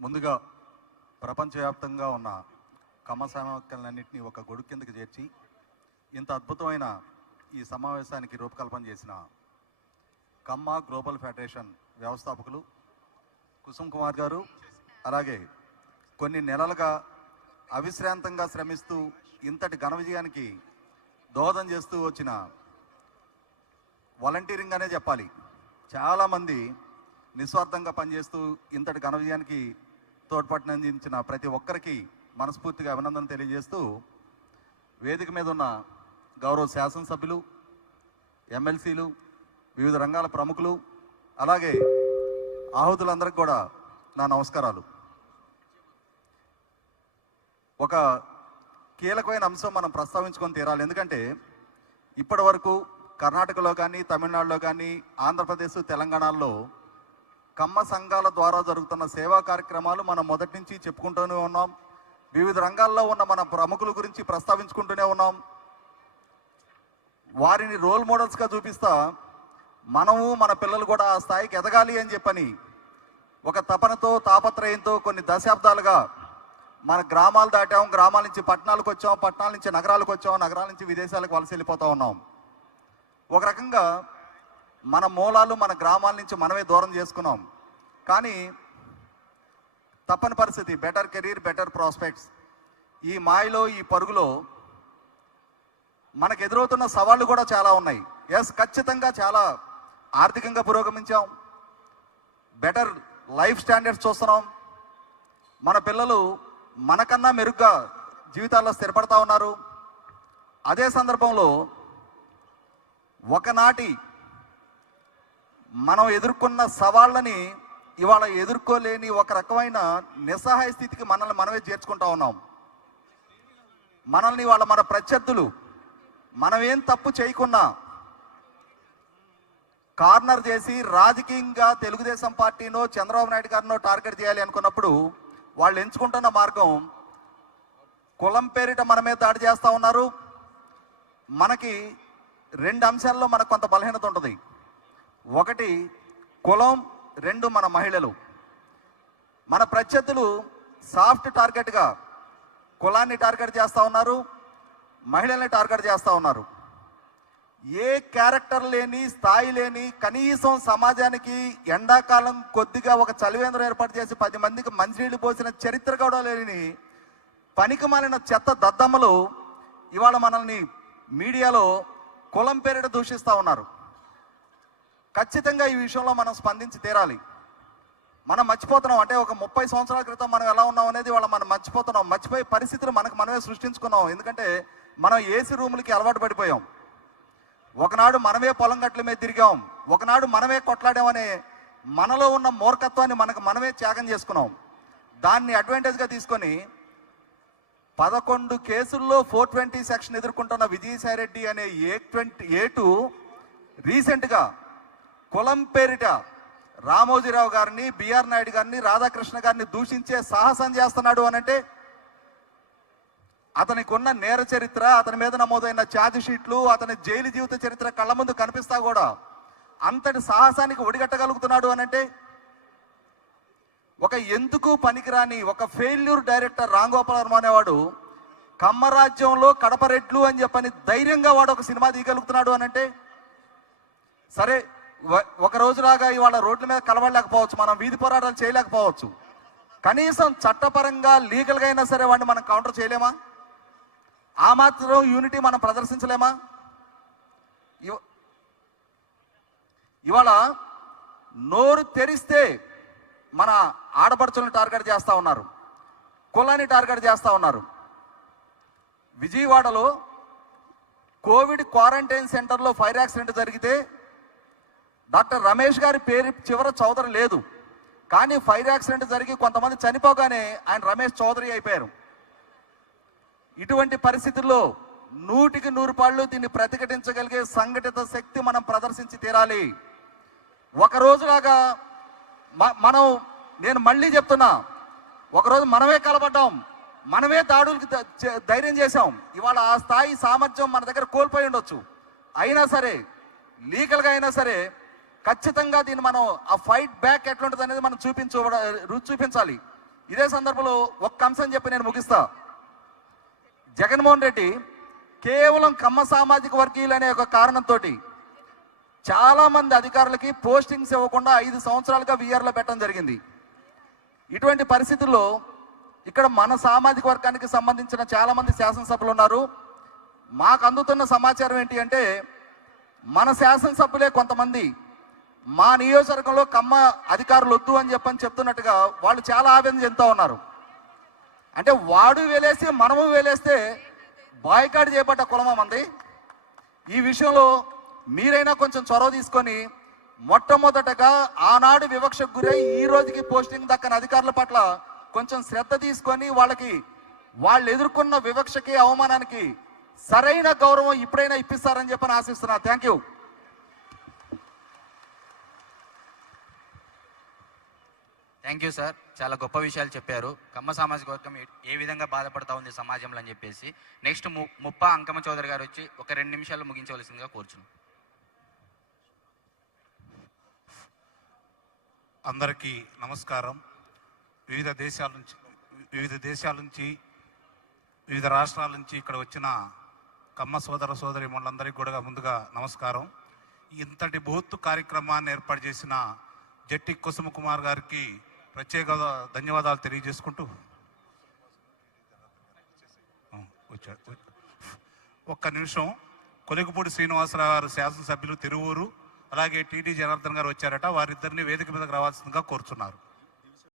ముందుగా ప్రపంచవ్యాప్తంగా ఉన్న కమ్మ సమాఖ్యలన్నింటినీ ఒక గొడుగు కిందకి చేర్చి ఇంత అద్భుతమైన ఈ సమావేశానికి రూపకల్పన చేసిన కమ్మ గ్లోబల్ ఫెడరేషన్ వ్యవస్థాపకులు కుసుమ్ కుమార్ గారు, అలాగే కొన్ని నెలలుగా అవిశ్రాంతంగా శ్రమిస్తూ ఇంతటి ఘన విజయానికి దోహదం చేస్తూ వచ్చిన వాలంటీరింగ్ అనే చెప్పాలి, చాలామంది నిస్వార్థంగా పనిచేస్తూ ఇంతటి ఘన విజయానికి తోడ్పడినందించిన ప్రతి ఒక్కరికి మనస్ఫూర్తిగా అభినందన తెలియజేస్తూ, వేదిక మీద ఉన్న గౌరవ శాసనసభ్యులు, ఎమ్మెల్సీలు, వివిధ రంగాల ప్రముఖులు, అలాగే ఆహుతులందరికీ కూడా నా నమస్కారాలు. ఒక కీలకమైన అంశం మనం ప్రస్తావించుకొని తీరాలి. ఎందుకంటే ఇప్పటి వరకు కర్ణాటకలో కానీ, తమిళనాడులో కానీ, ఆంధ్రప్రదేశ్, తెలంగాణలో కమ్మ సంఘాల ద్వారా జరుగుతున్న సేవా కార్యక్రమాలు మనం మొదటి నుంచి చెప్పుకుంటూనే ఉన్నాం. వివిధ రంగాల్లో ఉన్న మన ప్రముఖుల గురించి ప్రస్తావించుకుంటూనే ఉన్నాం. వారిని రోల్ మోడల్స్గా చూపిస్తా మనము మన పిల్లలు కూడా ఆ స్థాయికి ఎదగాలి అని చెప్పని ఒక తపనతో, తాపత్రయంతో కొన్ని దశాబ్దాలుగా మన గ్రామాలు దాటాం, గ్రామాల నుంచి పట్టణాలకు వచ్చాం, పట్టణాల నుంచి నగరాలకు వచ్చాం, నగరాల నుంచి విదేశాలకు వలస వెళ్ళిపోతూ ఉన్నాం. ఒక రకంగా మన మూలాలు మన గ్రామాల నుంచి మనమే దూరం చేసుకున్నాం. కానీ తప్పని పరిస్థితి, బెటర్ కెరీర్, బెటర్ ప్రాస్పెక్ట్స్, ఈ మాయలో, ఈ పరుగులో మనకు ఎదురవుతున్న సవాళ్ళు కూడా చాలా ఉన్నాయి. ఎస్, ఖచ్చితంగా చాలా ఆర్థికంగా పురోగమించాం, బెటర్ లైఫ్ స్టాండర్డ్స్ చూస్తున్నాం, మన పిల్లలు మనకన్నా మెరుగ్గా జీవితాల్లో స్థిరపడతా ఉన్నారు. అదే సందర్భంలో ఒకనాటి మనం ఎదుర్కొన్న సవాళ్ళని ఇవాళ ఎదుర్కోలేని ఒక రకమైన నిస్సహాయ స్థితికి మనల్ని మనమే చేర్చుకుంటా ఉన్నాం. మనల్ని వాళ్ళ మన ప్రత్యర్థులు మనమేం తప్పు చేయకున్నా కార్నర్ చేసి రాజకీయంగా తెలుగుదేశం పార్టీనో చంద్రబాబు నాయుడు గారినో టార్గెట్ చేయాలి అనుకున్నప్పుడు వాళ్ళు ఎంచుకుంటున్న మార్గం కులం పేరిట మన మీద దాడి చేస్తూ ఉన్నారు. మనకి రెండు అంశాల్లో మనకు కొంత బలహీనత ఉంటుంది. ఒకటి కులం, రెండు మన మహిళలు. మన ప్రత్యర్థులు సాఫ్ట్ టార్గెట్గా కులాన్ని టార్గెట్ చేస్తూ ఉన్నారు, మహిళల్ని టార్గెట్ చేస్తూ ఉన్నారు. ఏ క్యారెక్టర్ లేని, స్థాయి లేని, కనీసం సమాజానికి ఎండాకాలం కొద్దిగా ఒక చలివేంద్రం ఏర్పాటు చేసి 10 మందికి మంచినీళ్ళు పోసిన చరిత్ర కూడా లేని పనికి మాలిన చెత్త దద్దమ్మలు ఇవాళ మనల్ని మీడియాలో కులం పేరిట దూషిస్తూ ఉన్నారు. ఖచ్చితంగా ఈ విషయంలో మనం స్పందించి తీరాలి. మనం మర్చిపోతున్నాం. అంటే ఒక 30 సంవత్సరాల క్రితం మనం ఎలా ఉన్నాం అనేది వాళ్ళ మనం మర్చిపోతున్నాం. మర్చిపోయే పరిస్థితులు మనకు మనమే సృష్టించుకున్నాం. ఎందుకంటే మనం ఏసీ రూములకి అలవాటు పడిపోయాం. ఒకనాడు మనమే పొలం గట్ల మీద తిరిగాం, ఒకనాడు మనమే కొట్లాడామనే మనలో ఉన్న మూర్ఖత్వాన్ని మనకు మనమే త్యాగం చేసుకున్నాం. దాన్ని అడ్వాంటేజ్గా తీసుకొని 11 కేసుల్లో 420 సెక్షన్ ఎదుర్కొంటున్న విజయసాయి రెడ్డి అనే A2 రీసెంట్గా కులం పేరిట రామోజీరావు గారిని, బిఆర్ నాయుడు గారిని, రాధాకృష్ణ గారిని దూషించే సాహసం చేస్తున్నాడు అనంటే అతనికి ఉన్న నేర చరిత్ర, అతని మీద నమోదైన ఛార్జ్ షీట్లు, అతని జైలు జీవిత చరిత్ర కళ్ళ ముందు కనిపిస్తా కూడా అంతటి సాహసానికి ఒడిగట్టగలుగుతున్నాడు అనంటే ఒక ఎందుకు పనికిరాని ఒక ఫెయిల్యూర్ డైరెక్టర్ రాంగోపాల్ వర్మ అనేవాడు కమ్మరాజ్యంలో కడప రెడ్లు అని చెప్పని ధైర్యంగా వాడు ఒక సినిమా తీయగలుగుతున్నాడు అనంటే, సరే ఒక రోజులాగా ఇవాళ రోడ్ల మీద కలవలేకపోవచ్చు, మనం వీధి పోరాటాలు చేయలేకపోవచ్చు, కనీసం చట్టపరంగా లీగల్గా అయినా సరే వాడిని మనం కౌంటర్ చేయలేమా? ఆ మాత్రం యూనిటీ మనం ప్రదర్శించలేమా? ఇవాళ నోరు తెరిస్తే మన ఆడపడుచులను టార్గెట్ చేస్తూ ఉన్నారు, కులాన్ని టార్గెట్ చేస్తూ ఉన్నారు. విజయవాడలో కోవిడ్ క్వారంటైన్ సెంటర్లో ఫైర్ యాక్సిడెంట్ జరిగితే డాక్టర్ రమేష్ గారి పేరు చివర చౌదరి లేదు, కానీ ఫైర్ యాక్సిడెంట్ జరిగి కొంతమంది చనిపోగానే ఆయన రమేష్ చౌదరి అయిపోయారు. ఇటువంటి పరిస్థితుల్లో 100కి 100 పాళ్ళు దీన్ని ప్రతిఘటించగలిగే సంఘటిత శక్తి మనం ప్రదర్శించి తీరాలి. ఒకరోజులాగా నేను మళ్ళీ చెప్తున్నా, ఒకరోజు మనమే కలబడ్డాం, మనమే దాడులకు ధైర్యం చేశాం. ఇవాళ ఆ స్థాయి సామర్థ్యం మన దగ్గర కోల్పోయి ఉండొచ్చు. అయినా సరే లీగల్గా అయినా సరే ఖచ్చితంగా దీన్ని మనం ఆ ఫైట్ బ్యాక్ ఎట్లుంటుంది అనేది మనం చూపించాలి. ఇదే సందర్భంలో ఒక్క అంశం చెప్పి నేను ముగిస్తా. జగన్మోహన్ రెడ్డి కేవలం కమ్మ సామాజిక వర్గీయులు అనే ఒక కారణంతో చాలా మంది అధికారులకి పోస్టింగ్స్ ఇవ్వకుండా 5 సంవత్సరాలుగా వీఆర్లో పెట్టడం జరిగింది. ఇటువంటి పరిస్థితుల్లో ఇక్కడ మన సామాజిక వర్గానికి సంబంధించిన చాలా మంది శాసనసభ్యులు ఉన్నారు. మాకు అందుతున్న సమాచారం ఏంటి అంటే మన శాసనసభ్యులే కొంతమంది మా నియోజకవర్గంలో కమ్మ అధికారులు వద్దు అని చెప్తున్నట్టుగా వాళ్ళు చాలా ఆవేదన చెందుతూ ఉన్నారు. అంటే వాడు వేలేసి మనము వేలేస్తే బాయ్కాట్ చేయబడ్డ కులమా మంది. ఈ విషయంలో మీరైనా కొంచెం చొరవ తీసుకొని మొట్టమొదటగా ఆనాడు వివక్షకు గురై ఈ రోజుకి పోస్టింగ్ దక్కని అధికారుల పట్ల కొంచెం శ్రద్ధ తీసుకొని వాళ్ళకి వాళ్ళు ఎదుర్కొన్న వివక్షకి అవమానానికి సరైన గౌరవం ఇప్పుడైనా ఇప్పిస్తారని చెప్పని ఆశిస్తున్నా. Thank you. Thank you sir, చాలా గొప్ప విషయాలు చెప్పారు. కమ్మ సామాజిక వర్గం ఏ విధంగా బాధపడతా ఉంది సమాజంలో అని చెప్పేసి. నెక్స్ట్ ముప్పా అంకమ్మ చౌదరి గారు వచ్చి ఒక 2 నిమిషాలు ముగించవలసిందిగా కోరుచున్నాం. అందరికీ నమస్కారం. వివిధ దేశాల నుంచి వివిధ రాష్ట్రాల నుంచి ఇక్కడ వచ్చిన కమ్మ సోదరి మనందరికీ కూడా ముందుగా నమస్కారం. ఇంతటి బృహత్తు కార్యక్రమాన్ని ఏర్పాటు చేసిన జట్టి కుసుమ కుమార్ గారికి ప్రత్యేక ధన్యవాదాలు తెలియజేసుకుంటూ ఒక్క నిమిషం. కొలికపూడి శ్రీనివాసరావు గారు శాసనసభ్యులు తిరువూరు, అలాగే టీటీ జనార్దన్ గారు వచ్చారట. వారిద్దరిని వేదిక మీదకి రావాల్సిందిగా కోరుచున్నారు.